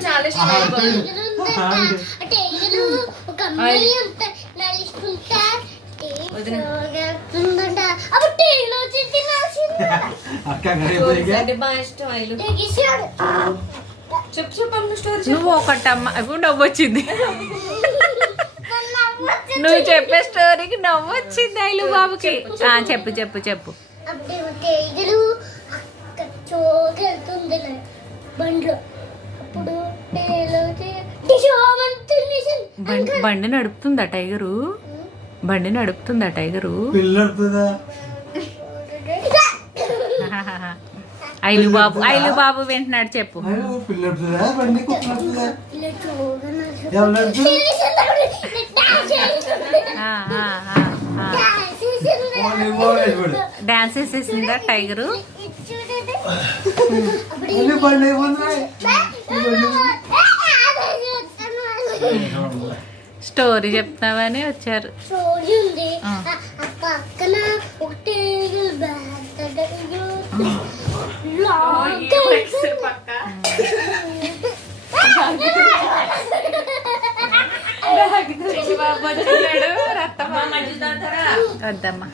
చాలా ఇష్టం బాగా ఇష్టం చెప్పు చెప్పు స్టోరీ నువ్వు ఒకటమ్మ ఇప్పుడు నవ్వొచ్చింది నువ్వు చెప్పే స్టోరీకి నవ్వొచ్చింది ఐలు బాబుకి చెప్పు చెప్పు చెప్పు బండి నడుపుతుందా టైగరు బండి నడుపుతుందా టైగరు ఐలు బాబు వింటున్నాడు చెప్పు డాన్స్ వేసేసిందా టైగరు స్టోరీ చెప్తామని వచ్చారు వద్దమ్మా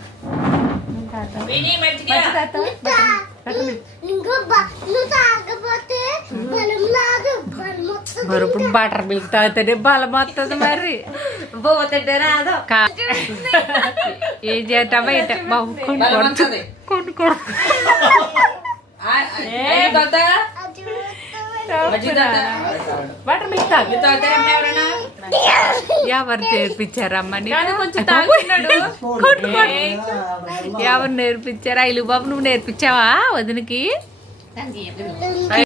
మరి ఇప్పుడు బటర్ మిల్క్ తాగితేనే బలం వస్తుంది మరి పోతుంటే రాదు ఏం చేద్దామా ఏంట బాబు కొనుక్కో బటర్ మిల్క్ తాగు ఎవరు నేర్పించారమ్మని ఎవరు నేర్పించారా ఐలు బాబు నువ్వు నేర్పించావా వదినకి